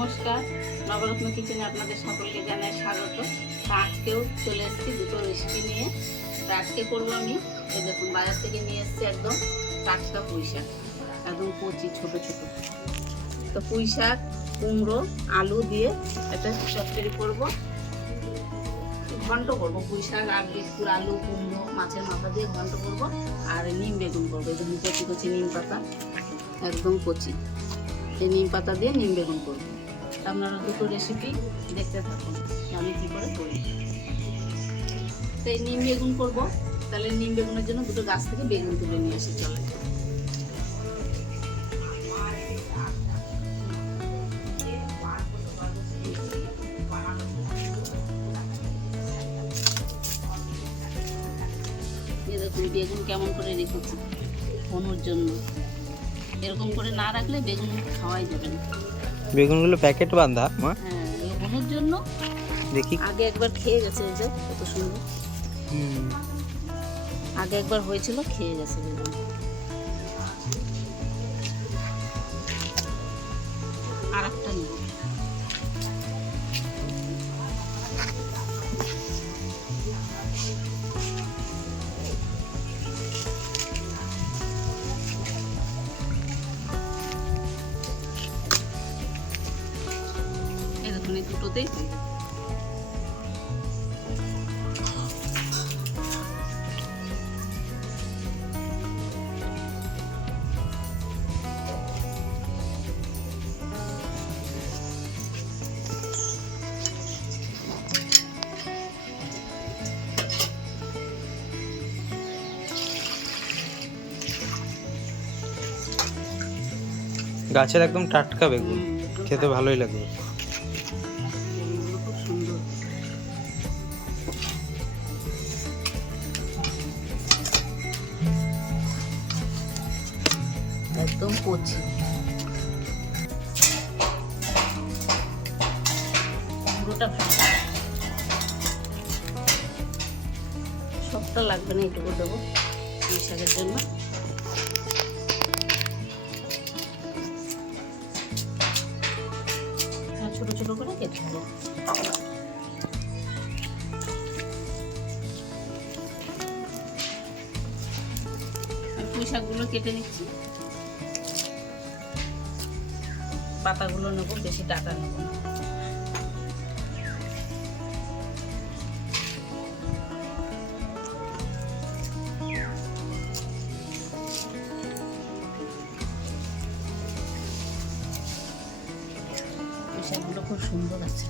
নমস্কার। নবরত্ন কিচেনে আপনাদের সকলকে জানাই স্বাগত। তা আজকেও চলে এসেছি দুটো রেসিপি নিয়ে। তা আজকে করব আমি, এই দেখুন, বাজার থেকে নিয়ে এসেছি একদম টাটকা পুঁই শাক। একদম কচি, ছোট ছোট। তো পুঁই শাক, কুমড়ো, আলু দিয়ে একটা চচ্চড়ি করব। ঘন্ট করব পুঁই শাক আর বিস্কুট, আলু, কুমড়ো, মাছের মাথা দিয়ে ঘন্ট করব। আর নিম বেগুন করব দেখুন কচি কচি নিম পাতা, একদম কচি। এই নিম পাতা দিয়ে নিম বেগুন করব। আপনারা দুটো রেসিপি দেখতে থাকুন, আমি কী করে করি। তো এই নিম বেগুন করব। তাহলে নিম বেগুনের জন্য দুটো গাছ থেকে বেগুন তুলে নিয়ে আসি, চলে। বেগুন কেমন করে রেখেছি, হনুর জন্য। এরকম করে না রাখলে বেগুন খাওয়াই যাবে না। বেগুনগুলো প্যাকেট বাঁধা মা। এর জন্য দেখি। আগে একবার খেয়ে গেছে এই যে কত সুন্দর। আগে একবার হয়েছিল খেয়ে গেছে বেগুন। আর একটা নিব গাছের একদম টাটকা বেগুন, খেতে ভালোই লাগে। বেগুনগুলো খুব সুন্দর একদম কচি সবটা লাগবে না, এইটুকু দেবো। শাকের জন্য। ছোট ছোটো করে কেটে নেব। পুঁই শাকগুলো কেটে নিচ্ছি। পাতাগুলো নেব, বেশি টাকা নেব না। শাকগুলো খুব সুন্দর আছে।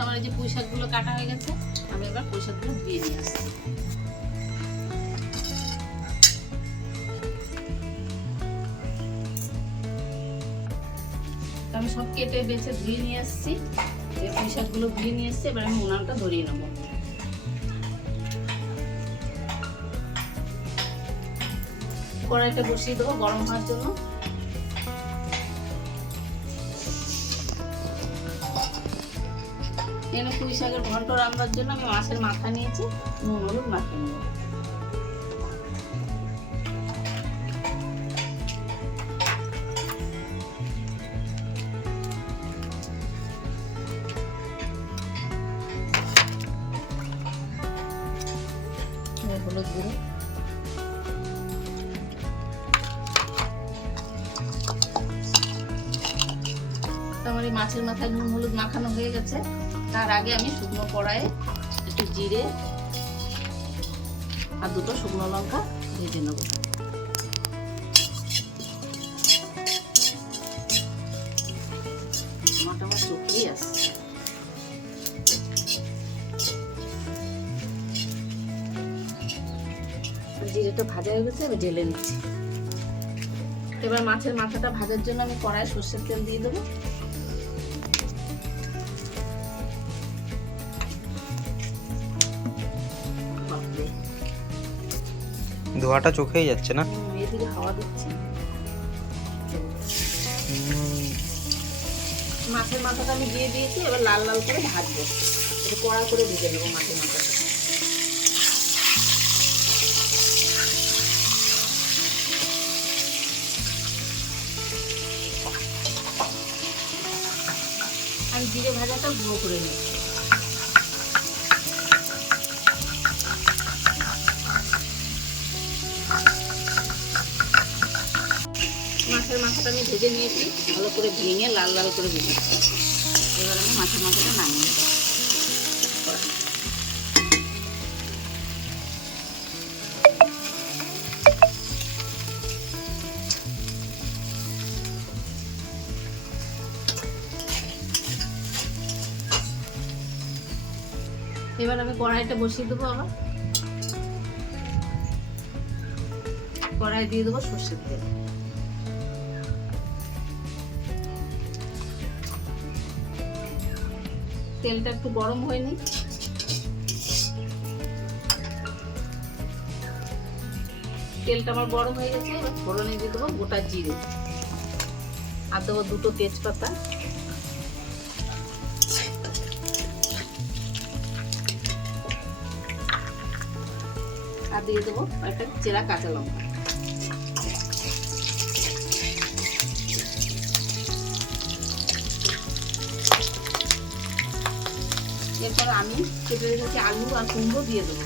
আমার এই যে পুঁই শাকগুলো কাটা হয়ে গেছে, আমি এবার পুঁই শাকগুলো দিয়ে নিয়ে আসছি। আমি সব কেটে বেছে ধুয়ে নিয়ে আসছি। এই পুঁই শাকগুলো ধুয়ে নিয়ে এসছি, এবার আমি উনানটা ধরিয়ে নেব। কড়াইটা বসিয়ে দেবো গরম হওয়ার জন্য। এখানে পুঁই শাকের ঘন্ট রান্নার জন্য আমি মাছের মাথা নিয়েছি, নুন, হলুদ মাখিয়ে নেব। মাছের মাথায় নুন হলুদ মাখানো হয়ে গেছে। তার আগে আমি শুকনো কড়াইয়ে একটু জিরে আর দুটো শুকনো লঙ্কা ভেজে নেব। জিরেটা ভাজা হয়ে গেছে, আমি ঢেলে নিচ্ছি। এবার মাছের মাথাটা ভাজার জন্য আমি কড়াই সর্ষের তেল দিয়ে দেবো। ধোয়াটা চোখেই যাচ্ছে না। এদিকে দিচ্ছে। মাছের মাথাটা আমি দিয়ে দিয়েছি এবার লাল লাল করে ভাজবো। একটু কড়া করে ভেজে নেব মাছের মাথাটা। আমি জিরে ভাজাটা গুঁড়ো করে নিচ্ছি। মাছের মাথাটা আমি ভেজে নিয়েছি। ভালো করে ভেঙে লাল লাল করে ভেজেছি এবার আমি মাছের মাথাটা নামিয়ে এবার আমি কড়াইটা বসিয়ে দেবো আবার। কড়াই দিয়ে দেবো সর্ষের তেল। তেলটা একটু গরম হয়ে হয়নি তেলটা আমার গরম হয়ে গেছে ফোড়নে দিয়ে দেবো গোটা জিরে। আর দেবো দুটো তেজপাতা। আর দিয়ে দেবো একটা চেরা কাঁচা লঙ্কা। এরপর আমি কেটে রেখেছি আলু আর কুমড়ো দিয়ে দেবো।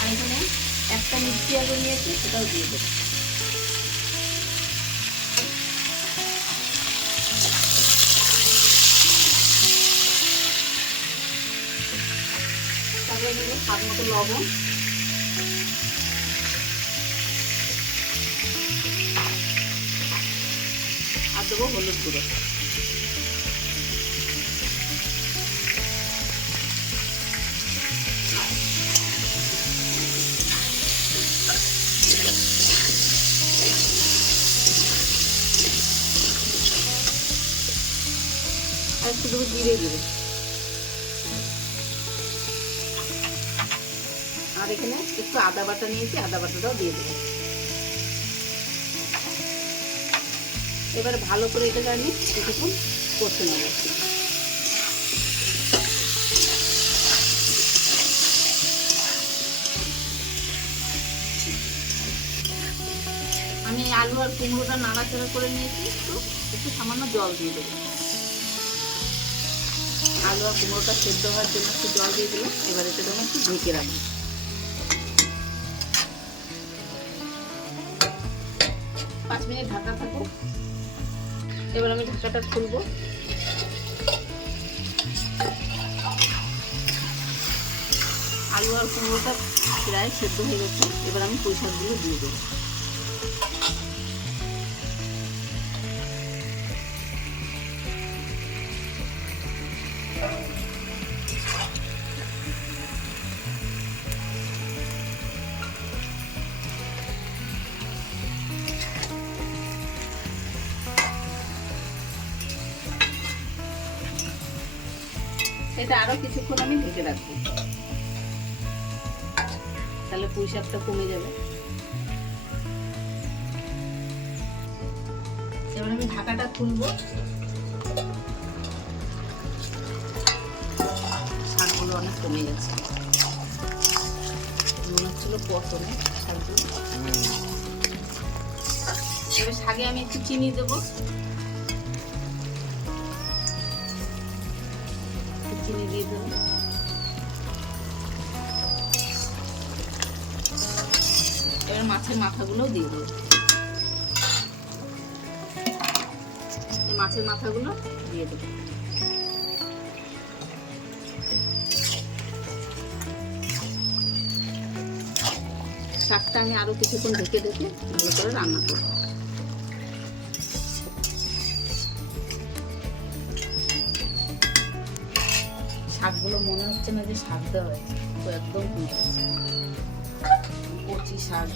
আর এখানে একটা মিষ্টি আলু নিয়েছি, সেটাও দিয়ে দেবো। তারপরে দেবো স্বাদ মতো লবণ। আর দেবো হলুদ গুঁড়ো। একটু দেবো জিরে গুঁড়ো। এখানে একটু আদা বাটা নিয়েছি, আদা বাটাটাও দিয়ে দেবো। এবার ভালো করে এটাকে আমি কিছুক্ষণ কষে নেব। আমি আলু আর কুমড়োটা নাড়াচাড়া করে নিয়েছি, একটু একটু সামান্য জল দিয়ে দেবো। আলু আর কুমড়োটা সেদ্ধ হওয়ার জন্য একটু জল দিয়ে দিলাম, এবার এটা আমি একটু ঢেকে রাখব। পাঁচ মিনিট ঢাকা থাকুক। এবার আমি ঢাকাটা খুলবো। আলু আর কুমড়োটা প্রায় সেদ্ধ হয়ে গেছে। এবার আমি পুঁই শাকগুলো দিয়ে দেবো। এটা আরও কিছুক্ষণ আমি ঢেকে রাখব। তাহলে পুঁই শাকটা কমে যাবে। এবার আমি ঢাকাটা খুলবো। শাকগুলো অনেক কমে গেছে। মনে হচ্ছিল প্রথমে শাকগুলো। এবার শাকে আমি একটু চিনি দেবো। চিনি দিয়ে দেবো। এবার মাছের মাথাগুলোও দিয়ে দেবো। মাছের মাথাগুলো দিয়ে দেবো। শাকটা আমি আরও কিছুক্ষণ ঢেকে ঢেকে ভালো করে রান্না করব। শাকগুলো মনে হচ্ছে না যে শাক দেওয়া হয়েছে। তো একদম কচি শাক।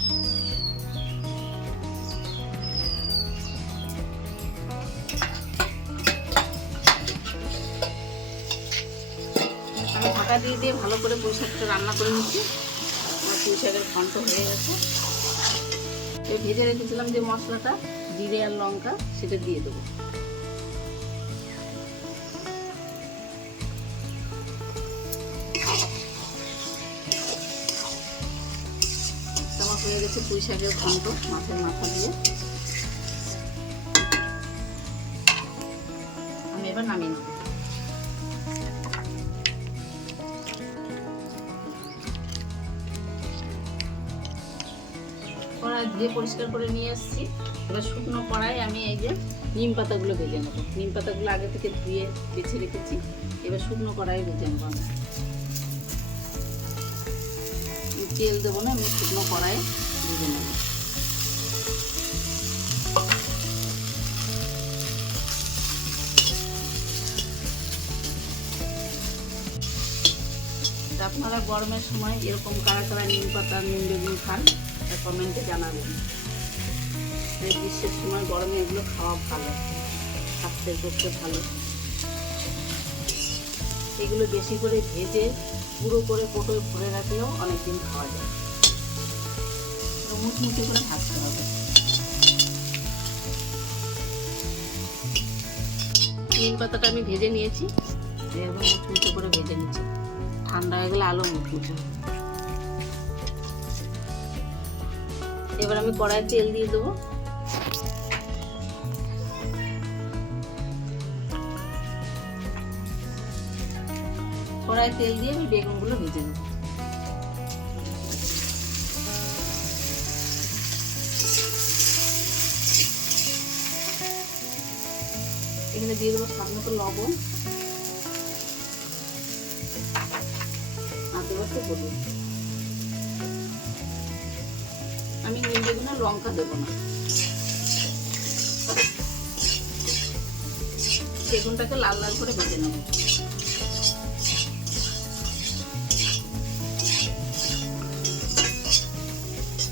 ঢাকা দিয়ে দিয়ে ভালো করে পুঁই শাকটা রান্না করে নিচ্ছি। আমার পুঁই শাকের ঘন্ট হয়ে গেছে। ভেজে রেখেছিলাম যে মশলাটা, জিরে আর লঙ্কা, সেটা দিয়ে দেবো। হয়ে গেছে পুঁই শাকের ঘন্ট, মাছের মাথা দিয়ে। আমি এবার নামিয়ে নেব। কড়াই ধুয়ে পরিষ্কার করে নিয়ে এসেছি। এবার শুকনো কড়াই আমি এই যে নিম পাতাগুলো ভেজে নেব। নিম পাতাগুলো আগে থেকে ধুয়ে বেছে রেখেছি। এবার শুকনো কড়াই ভেজে নেব আমি। তেল দেবো না, আমি শুকনো কড়াই ভেজে নেব আপনারা গরমের সময় এরকম কারা কারা নিম পাতা, নিম বেগুন খান কমেন্টে জানাবেন। গ্রীষ্মের সময় গরমে এগুলো খাওয়া ভালো স্বাস্থ্যের পক্ষে ভালো। এগুলো বেশি করে ভেজে পুরো করে পোটোয় ভরে রাখলেও অনেকদিন খাওয়া যায়। মুচমুচে করে ভাজতে হবে নিম পাতাটা আমি ভেজে নিয়েছি। এবার মুচমুচে করে ভেজে নিচ্ছি। ঠান্ডা হয়ে গেলে আলো মুচমুচে। এবার আমি কড়াইয়ে তেল দিয়ে দেবো। কড়াইয়ে তেল দিয়ে আমি বেগুনগুলো ভেজে নেব। এখানে দিয়ে দেবো স্বাদ মতো লবণ। আর দেবো একটু হলুদ। আমি নিম বেগুনে লঙ্কা দেবো না। বেগুনটাকে লাল লাল করে ভেজে নেব।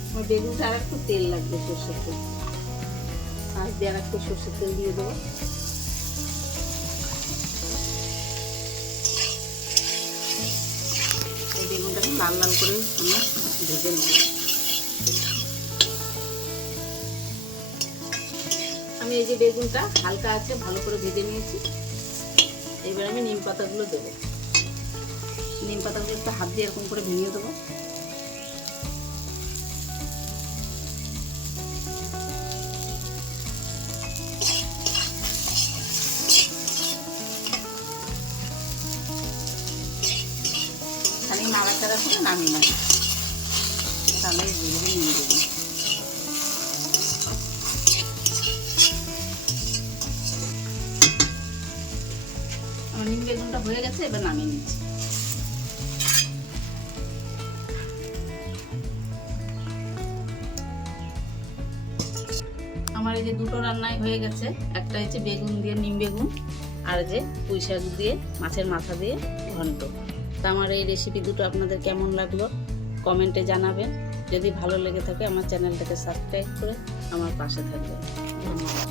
আমার বেগুনটা আর একটু তেল লাগবে সর্ষের তেল। আর দিয়ে একটু সর্ষের তেল দিয়ে দেবো। লাল লাল করে আমরা ভেজে নেব। আমি এই যে বেগুনটা হালকা আছে, ভালো করে ভেজে নিয়েছি। এবার আমি নিম পাতাগুলো দেবো। নিম পাতাগুলো একটু হাত দিয়ে এরকম করে ভেঙে দেবো। নাড়াচাড়া করে তাহলে ধীরে নিয়ে দেবো আমার নিম বেগুনটা হয়ে গেছে, এবার নামিয়ে নিচ্ছি। আমার এই যে দুটো রান্নাই হয়ে গেছে, একটা হচ্ছে বেগুন দিয়ে নিম বেগুন, আর যে পুঁই শাক দিয়ে, মাছের মাথা দিয়ে ঘন্ট। তা আমার এই রেসিপি দুটো আপনাদের কেমন লাগল? কমেন্টে জানাবেন। যদি ভালো লেগে থাকে, আমার চ্যানেলটাকে সাবস্ক্রাইব করে আমার পাশে থাকবেন। ধন্যবাদ।